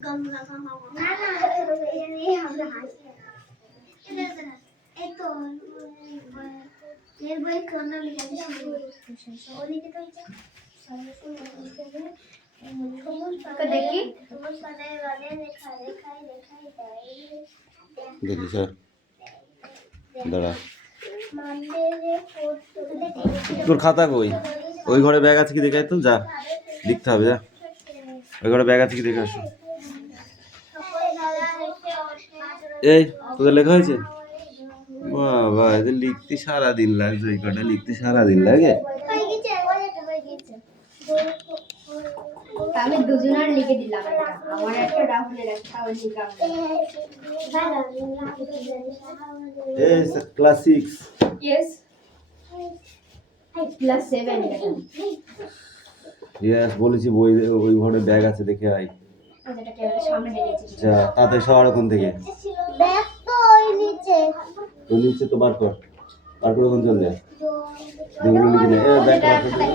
না না এই আমরা হাসি এই তো এর বই কোন লিখেছে ও লিখে তো দেখি দেখি স্যার দাঁড়া তোর খাতা কই ওই ঘরে ব্যাগ আছে কি দেখে তো যা লিখতে হবে যা ওই ঘরে ব্যাগ আছে কি দেখে আসো এই তোদের লেখা হয়েছে বাবা এদের লিখতে সারাদিন লাগছে এই কটা লিখতে সারাদিন লাগে আমি দুজনের লিখে দিলাম আমার একটা রাহুলের একটা ওই লিখলাম এই ক্লাস 6 यस ক্লাস 7 এটা ইয়েস বলেছি বই ওই ঘরে ব্যাগ আছে দেখে আই ওটা কে সামনে রেখেছি আচ্ছা তাতে সবার ওখান থেকে ব্যাগ তো ওই নিচে তো বার কর ওখানে চল যা যেগুলো লিখে নে এই ব্যাগ ব্যাগ নেই ভাই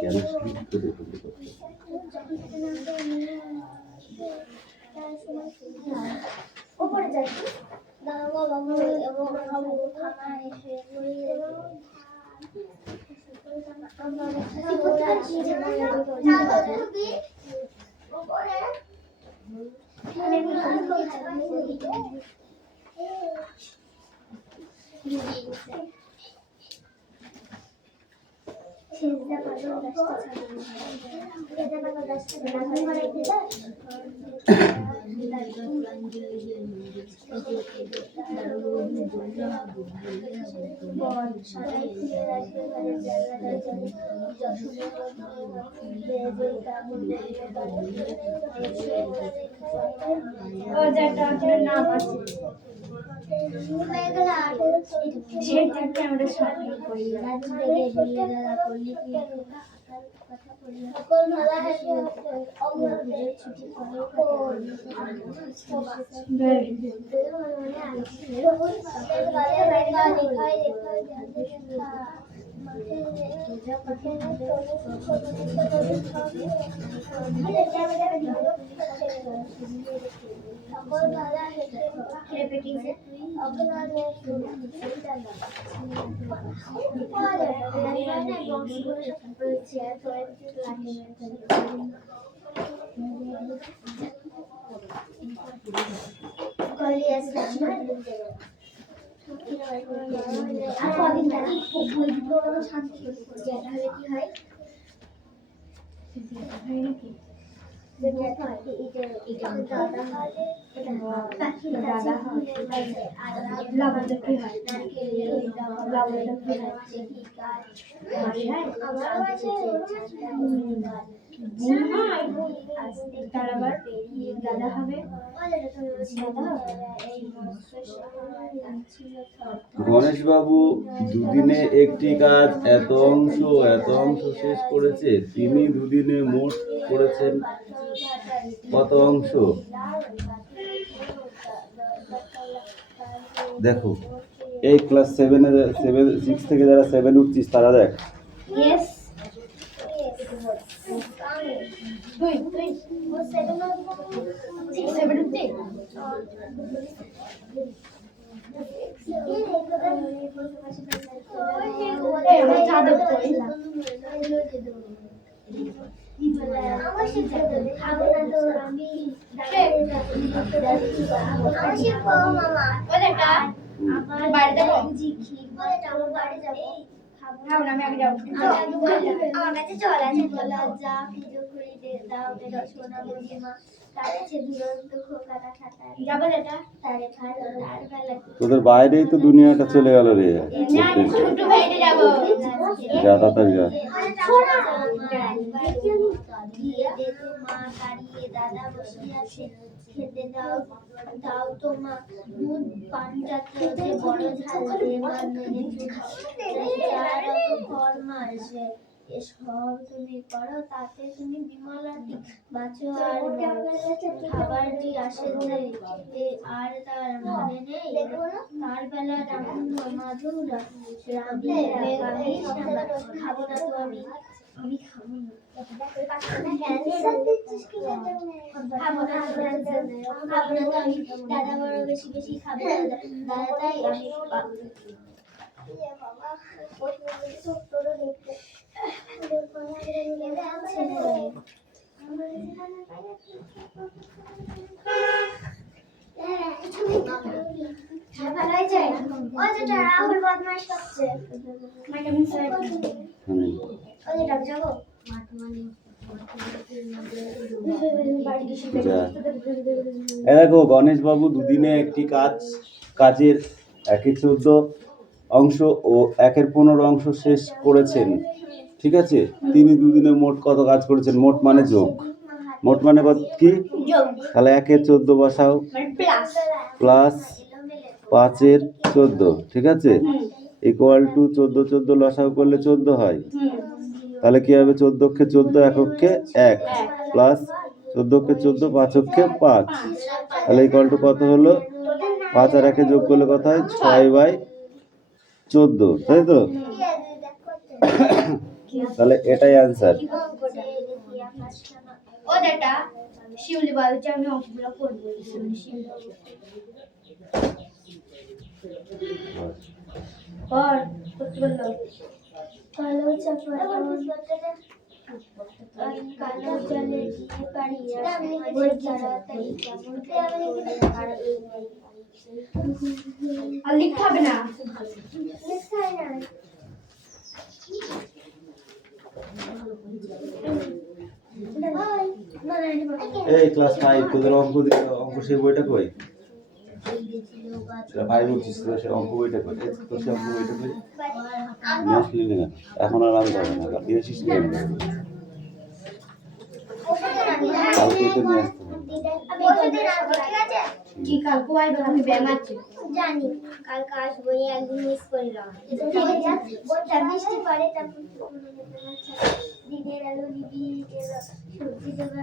কেন উপরে যাই দাঁড়াবো বাবু এবং বাবু থানা এসে নাম আছে আমরা সামনে করি সকল ভালো আছে অগ্রহের ছুটি গণেশ বাবু দুদিনে একটি কাজ এত অংশ শেষ করেছে তিনি দুদিনে মোট করেছেন কত অংশ দেখো এই ক্লাস 6 থেকে যারা 7 উঠছিস তারা দেখ তোদের বাইরেই তো দুনিয়াটা চলে গেল রে যা তাড়াতাড়ি যা দাদা বসে আছে খেতে দাও দাও তো মা দুধ পানটাতে বড় ঝাল দিয়ে মা মেনে ফল মারছে এসব তুমি করো, তাতে তুমি বিমলাটি বাঁচো। আর খাবার যে আসে যে আর তার মনে নেই, তার বেলা মাধুর রামি খাবো না তো আমি খাবো না। দাদা বড় বেশি বেশি খাবে, দাদা তাই আমি রাহুল বদমাশ করছে। দেখো গণেশ বাবু দুদিনে একটি কাজের 1/14 অংশ ও 1/15 অংশ শেষ করেছেন। ঠিক আছে, তিনি দুদিনে মোট কত কাজ করেছেন? মোট মানে যোগ, মোট মানে কত কি? তাহলে 1/14 বসাও প্লাস 5/14, ঠিক আছে, ইকুয়াল টু 14 লসাগু করলে 14 হয়। তাহলে কি হবে? 14 × 14 এককে 1 প্লাস 14 × 14 5 × 5, তাহলে ইকুয়াল টু কত হলো? 5 আর 1 যোগ করলে কত হয়? 6/14, তাই তো? তাহলে এটাই অ্যান্সার। ও দাদা শিউলি বাবুকে আমি অঙ্কগুলো করব। আর কত বললো? কালো চাপা কালো জলে দিয়ে পারি ওই তাড়াতাড়ি কেমন আর লিখতে হবে না, লিখতে হয় না। এই ক্লাস 5 তোদের অঙ্ক সেই বইটা কই? 5 উঠছিস তো, সে অঙ্ক বইটা কই? তো সে অঙ্ক বইটা কই? নিয়ে আসলি না? এখন আর আনতে হবে না, দিয়ে আসিস কেন? কালকে তো নিয়ে আসতে হবে। কি কালকে আইবে? আমি ব্যায়াম আছে জানি, কালকে আসবো, একদিন মিস করলাম। বলটা বৃষ্টি পড়ে তারপর দিদির আলো দিদি সবজি দেবা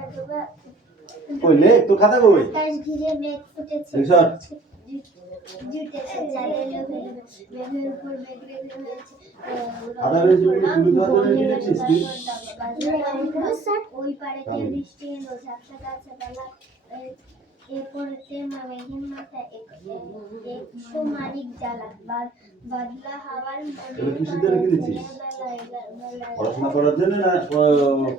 কইলে তোর খাতা কই? আকাশ ঘিরে মেঘ ফুটেছে, জুটেছে চাঁদের মেঘের উপর মেঘ রেখে হয়েছে। ওই পাড়েতে বৃষ্টি এলো, ঝাপসা গাছে বেলা এরপরেতে মেঘের মাথায় 100 মানিক জ্বালা, বাদলা হাওয়ার পড়াশোনা করার জন্য না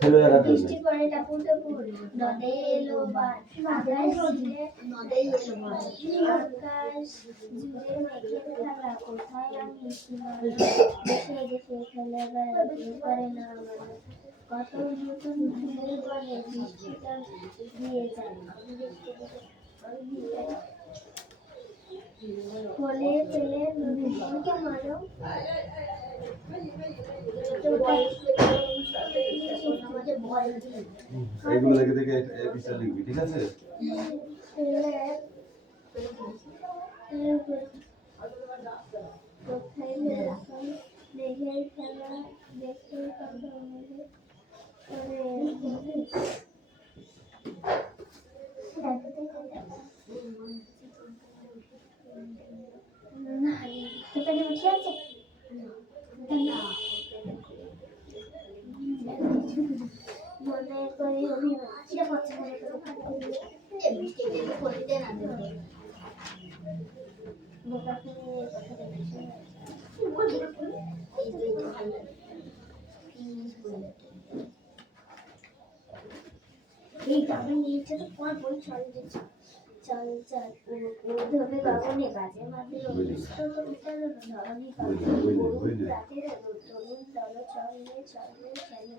ফেলে রাখার জন্য? বৃষ্টি পড়ে টাপুর টাপুর, নদে এলো বান, আকাশ জুড়ে মেঘের খেলা, কোথায় আমি দেশে দেশে খেলে বেড়াতে পারে না আমার, কত নতুন ফুলের বনে বৃষ্টিটা দিয়ে যায়, ফলে পেলে নদীকে মারো। এইগুলো দেখে দেখে বিচার লিখবি, ঠিক আছে? মেঘের খেলা দেখে কথা মনে করি অভিমান করছে বৃষ্টি পড়তে না এই গাবে নিয়েছে তো পর বই চল চল চল ধরে বাবনে কাজে মাঝে তো উঠালো ধরনি রাতের তরুণ দল চলে চলে চলে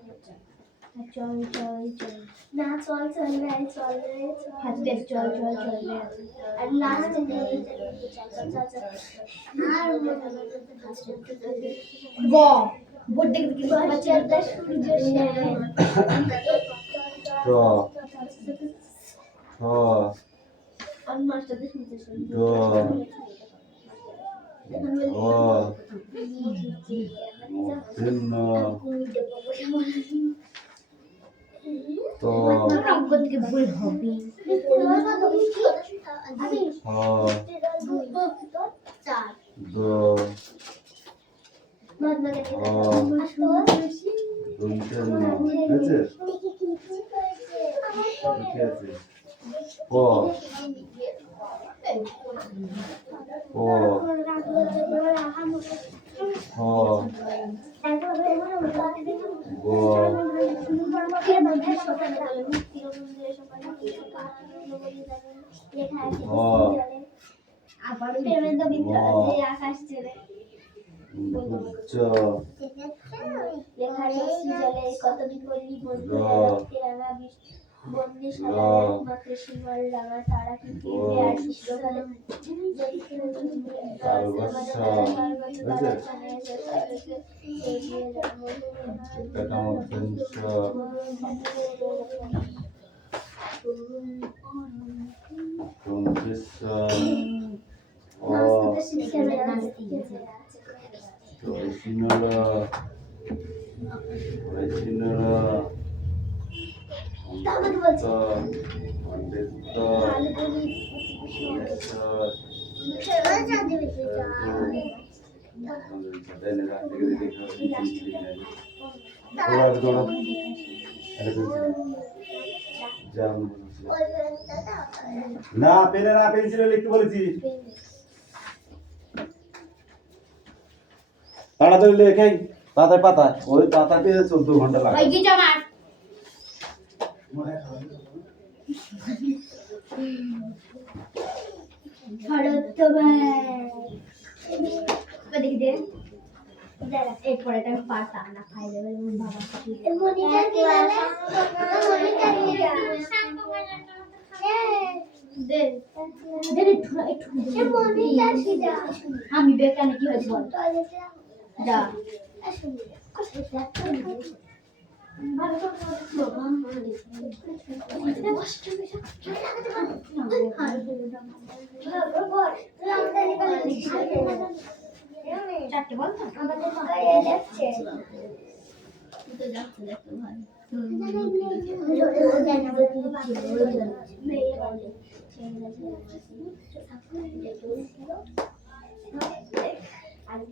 চল চল চল না চল চল রে চল রে হাত দেখ চল চল চল রে আর লাস্ট নেই চল চল চল আর গ বোর্ড দেখে কি বাচ্চাটা সূর্য ট ঠ আর মাস্টারদের শুনতে ড ও মূর্ধন্য তো ভুল হবে হ দ দন্তেন্য হয়েছে ঠিক আছে ক ক খ গ আকাশ ছেড়ে চ লেখা জলে কতদিন করলি বন্ধু বন্দিশালা একমাত্র শিবল রাঙা তারা কি ফিরবে আর শুক্রকালে না পেনে না পেন্সিলে লিখতে বলেছি তাড়াতাড়ি লেখাই পাতায় পাতা ওই পাতাতে 14 ঘন্টা লাগে এরপরে আমি পারতাম না খাই দেবে বাবা আমি বেকানে কি হয়েছে বল যা চারটে বল আমাদের গায়ে লাগছে তো যাচ্ছে দেখতে ভাই আমি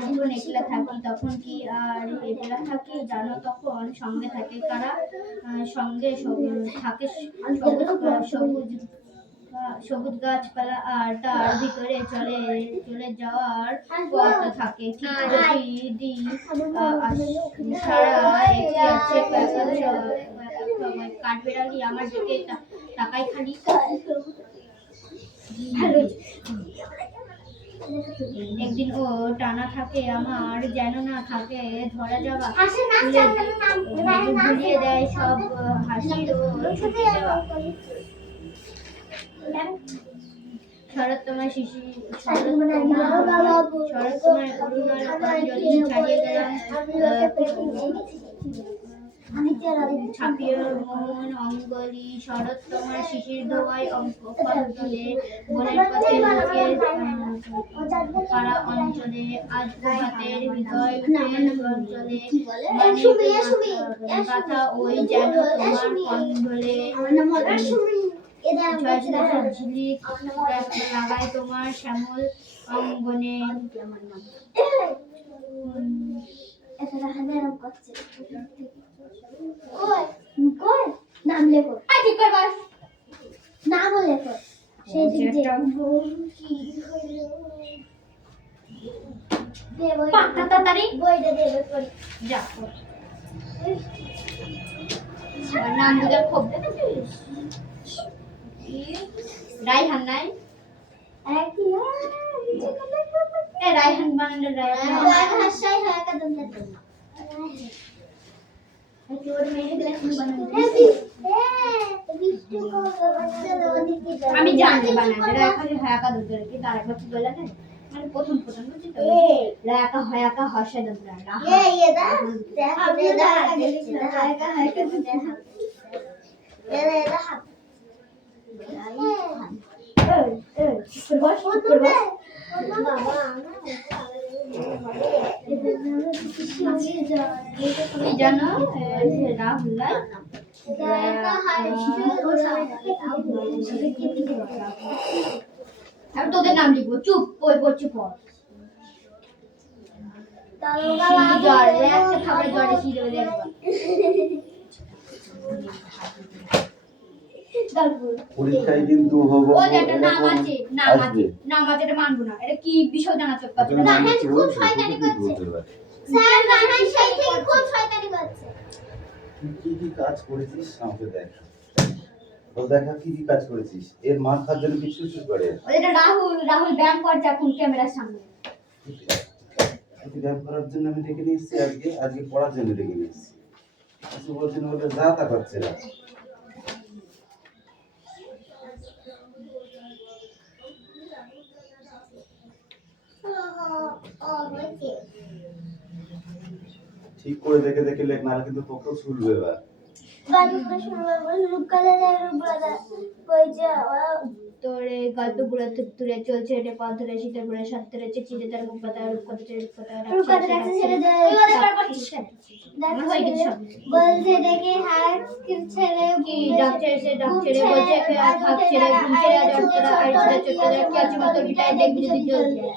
যখন একলা থাকি তখন কি আর একলা থাকি জানো তখন সঙ্গে থাকে কারা সঙ্গে থাকে সবুজ সবুজ গাছপালা আর তার ভিতরে চলে যাওয়ার পথ থাকে কাঠবেড়ালি আমার দিকে তাকাই খালি একদিন ও টানা থাকে আমার যেন না থাকে ধরা যাওয়া ভুলিয়ে দেয় সব হাসি শরৎ তোমার শিশু শরৎ তোমার অঞ্জলি ছাড়িয়ে গেলাম ছাপিয়ে মন অঙ্গলি শরৎ তোমার শিশির ধোয়ায় ফল তুলে বনের পথে পাড়া অঞ্চলে আজ প্রভাতের হৃদয় অঞ্চলে কথা ওই যেন তোমার কণ্ঠলে ঝিলিক লাগায় তোমার শ্যামল অঙ্গনে নাম লেখো নাম লেখো সেই তাড়াতাড়ি বইটা দেবে করি যা নাম দুটো খুব দেখেছিস রাইহান নাই রাইহান বানালে রাইহান হাসাই হয় কদম করতে আমি জানি বানাবে রাইহান হয় কদম করে তার একবার কি বলে না মানে প্রথম বুঝি তো রাইকা হয় একা হাসাই দম না এই দা দেখা দে দেখা হয় কদম দেখা জানো রাহুল আমি তোদের নাম লিখবো, চুপ ওই পড়ছি পর পরীক্ষায় কিন্তু হবো নাম আছে, নাম আছে, নাম আছে, এটা মানবো না। এটা কি বিষয় জানাতে পারবে না? খুব শয়তানি করছে স্যার, রাহান সেই থেকে খুব শয়তানি করছে। তুই কি কাজ করেছিস আমাকে দেখ, তো দেখা কি কাজ করেছিস। এর মার খাওয়ার জন্য কিছু কিছু করে। এটা রাহুল ব্যায়াম করছে এখন ক্যামেরার সামনে। ব্যায়াম করার জন্য আমি ডেকে নিয়ে এসেছি, আজকে পড়ার জন্য ডেকে নিয়ে এসেছি। কিছু বলছেন বলে যা তা করছে না। ঠিক করে দেখে দেখে লেখ, নাহলে কিন্তু তোকেও শুনবে এবার। তোরে গল্প গুলো তুলে চলছে রে পথ ধরে শীতের পরে সাত ধরে চিচিরে তার মুখ পাতা রূপকথা বলছে দেখে হাত ছেড়ে কি ডাক্তার এসে ডাক্তার বলছে হাত ছেড়ে ঘুম ছেড়ে ডাক্তার আর ছেড়ে চোখে কি আছে মতো বিটাই দেখবি যদি জল যায়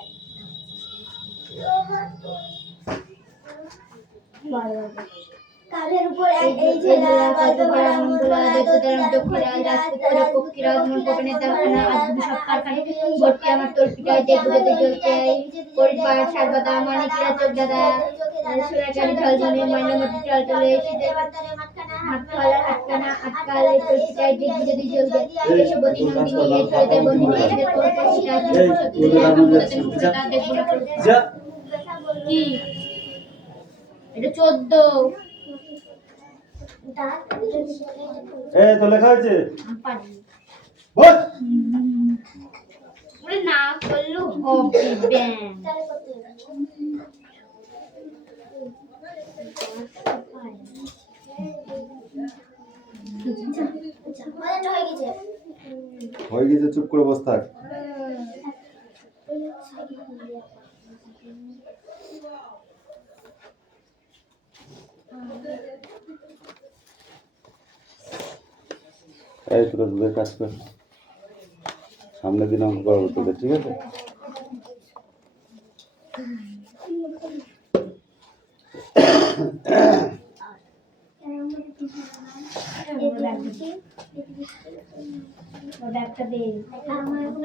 কালের উপর এই জেলা গল্প করা মঙ্গলা দৈত্যদারণ দক্ষিণা রাজপুত্র পক্ষীরাজ মন্টপনে দাখানা আজকে সব কারখানে ভর্তি আমার তোর পিটায় দেখবো যদি জ্বলতে পরিবার সর্বদা মানিকরা চোখ দাদা সোনাকারি ঢল জমে ময়নামতি টল টলে শীতের হাতখানা আটকালে তোর পিটায় দেখবো যদি জ্বলতে কেশবতী নন্দিনী এই ধরে বন্দিনী এদের তোর পক্ষীরা দেখবো না কি এটা 14 এই তো লেখা আছে বল ওরে না করলো ও ব্যাং হয়ে গেছে, চুপ করে বস থাক। এই তোরা তোদের কাজ কর, সামনের দিন অঙ্ক করবো তোদের, ঠিক আছে? একটা দে আমার এখন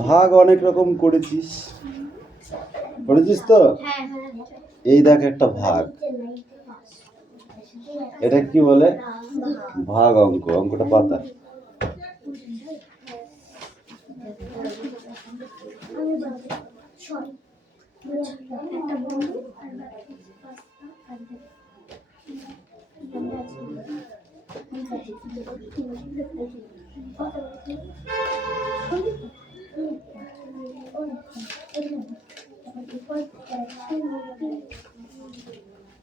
ভাগ অনেক রকম করেছিস তো? এই দেখ একটা ভাগ, এটা কি বলে? ভাগ অঙ্ক, অঙ্কটা পাতা।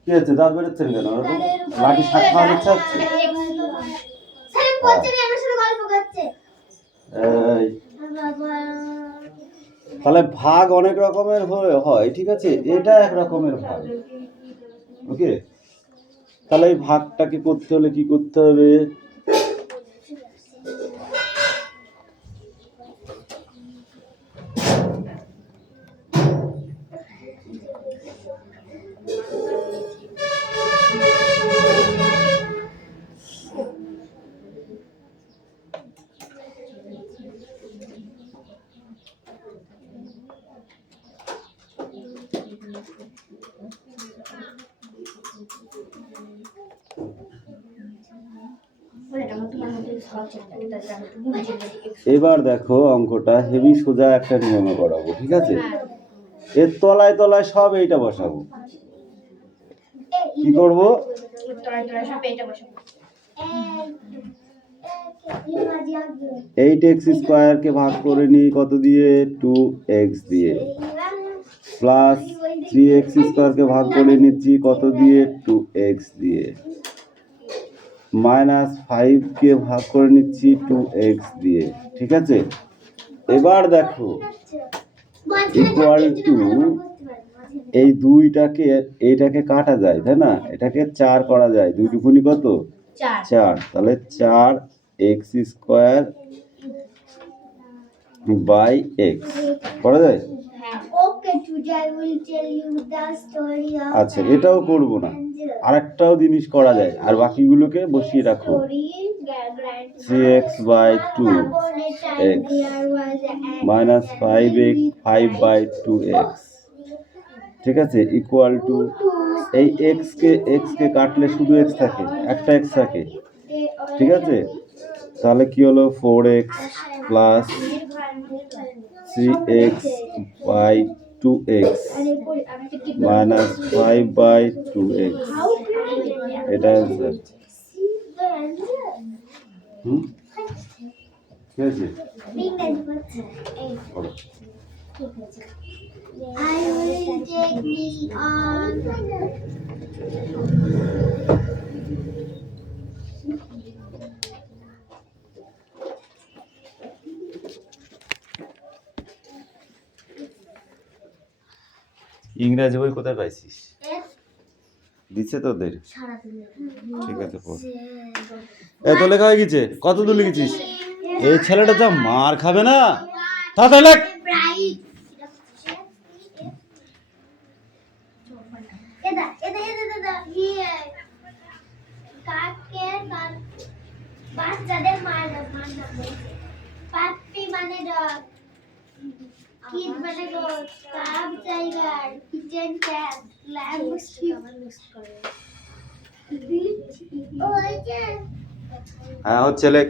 কি হচ্ছে, দাঁত বেরোচ্ছেন কেন? লাঠি শাক খাওয়ার ইচ্ছা হচ্ছে? তাহলে ভাগ অনেক রকমের হয়, ঠিক আছে? এটা এক রকমের ভাগ, ওকে? তাহলে এই ভাগটাকে করতে হলে কি করতে হবে? এবার দেখো অঙ্কটা হেভি সোজা একটা নিয়মে করাবো, ঠিক আছে? এর তলায় তলায় সব এইটা বসাবো। কি করব? 8x² কে ভাগ করে নিই কত দিয়ে? 2x দিয়ে। প্লাস 3x² কে ভাগ করে নিচ্ছি কত দিয়ে? 2x দিয়ে। মাইনাস 5 কে ভাগ করে নিচ্ছি 2x দিয়ে, ঠিক আছে? এবার দেখো ইকুয়াল টু এই দুইটাকে এইটাকে কাটা যায়, তাই না? এটাকে 4 করা যায়, 2 দুগুণী কত? 4। তাহলে 4x² বাই x করা যায়? আচ্ছা, এটাও করব না, আরেকটাও জিনিস করা যায়, আর বাকিগুলোকে বসিয়ে রাখো। 3x/2 x মাইনাস 5/2x, ঠিক আছে? ইকুয়াল টু এই x কে কাটলে শুধু x থাকে, একটা x থাকে, ঠিক আছে? তাহলে কি হলো? 4x plus 3x/2x minus 5/2x, এটা অ্যান্সার। ঠিক আছে? I will take me on. ইংরেজি বই কোথায় পাইছিস? দিচ্ছে তোদের? ঠিক আছে, পড়। এত লেখা হয়ে গেছে? কত দূর লিখেছিস? এই ছেলেটা যা মার খাবে না, তাড়াতাড়ি লেখ। বাচ্চাদের মার না পাপ্পি মানে ডগ, কিড মানে goat, cub tiger, kitten cat, lamb sheep. হ্যাঁ, হচ্ছে লেখ।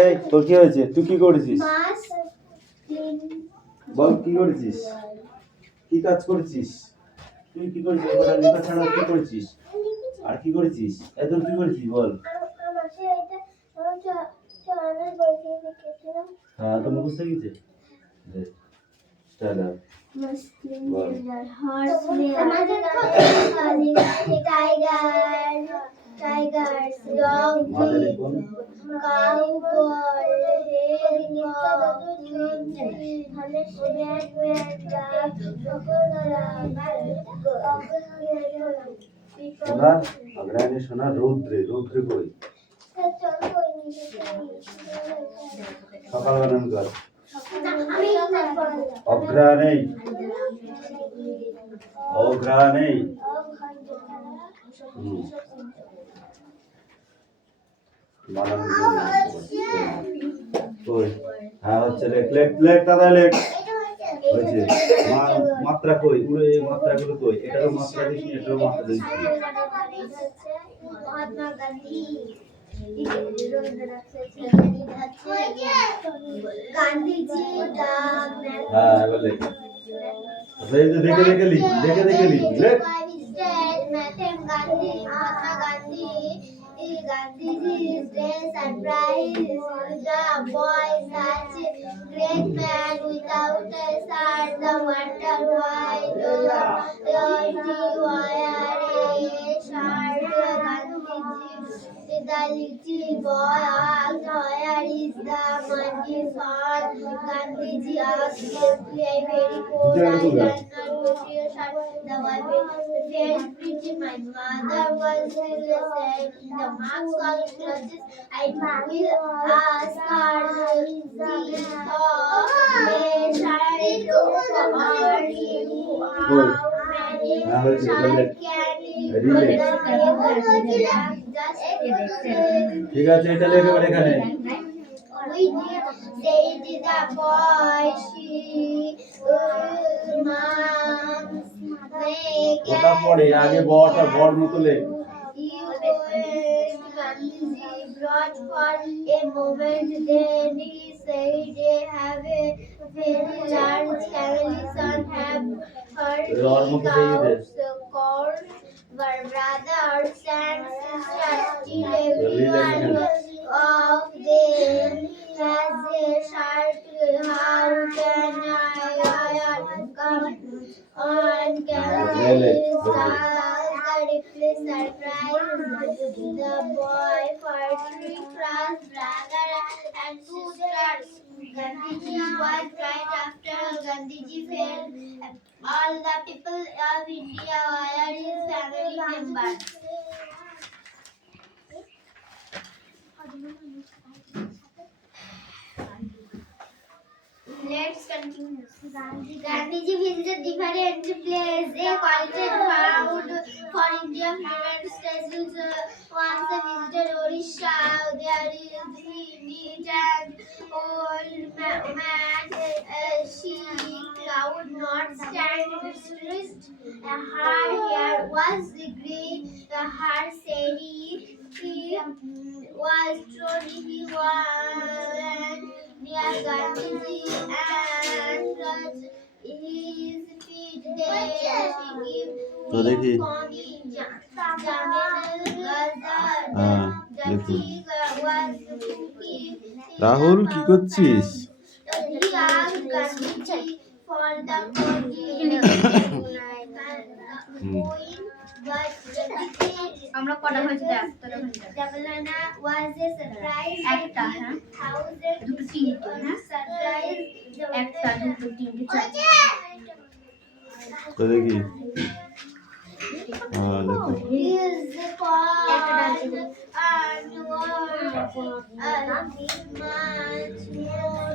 এই তোর কি হয়েছে? তুই কি করেছিস? বল, কি করেছিস? কি কাজ করেছিস? তুই কি করেছিস? লেখা ছাড়া কি করেছিস? আর কি করেছিস? এত কি করেছিস বল? হ্যাঁ, তো মুখস্থ হয়ে গেছে। Tigers, dogs, cowboy, hedgehog, অগ্রাণী সোনা রৌদ্রে, রৌদ্রে কই? সকাল বানান কর। অগ্রাণী, অগ্রাণী। হ্যাঁ, হচ্ছে লেখ লেখ লেখ, তাড়াতাড়ি লেখ। হয়েছে। মাত্রা কই? পুরো এই মাত্রাগুলো কই? এটারও মাত্রা দিস, এটারও মাত্রা দিস। মহাত্মা গান্ধী, গান্ধীজি, হ্যাঁ, এবার লেখ। দেখে দেখে লিখ, দেখে দেখে লিখ। লেখ। Mahatma Gandhi, Gandhiji's dress and price, the boy such a great man without a star, the wonder why he wear a shirt. Gandhiji, the little boy asked, where is the money for? Gandhiji asked carefully, I very poor, I cannot go to your shirt. The boy felt pretty, my mother was said in the marks all clothes. I will ask her ঠিক আছে, এটা লেখে এবার এখানে। ওটা পড়ে আগে বড়টা বড় মতো লেখ। Gandhiji brought for a moment. Then he said, "They have a very large family. Son have cows, cows, brothers and sisters. Still everyone of them has a shirt. How can I come on camel?" The surprised the boy for three cross brothers and sisters. Gandhiji was right after Gandhiji fell. All the people of India were his family members. Let's continue. Gandhiji visited different places. A culture found for India frequent stations. Once he visited Orissa. There he met an old man. She could not stand distressed. Her hair was grey. Her sari was torn. He was near Gandhiji and touched his feet. There he तो देखिए রাহুল কি করছিস? আমরা কটা হয়েছে দেখ তোরা Jabalana was a surprise. একটা হ্যাঁ দুটো তিনটে হ্যাঁ সারপ্রাইজ একটা দুটো তিনটে চারটে তো দেখি দেখো is called and much more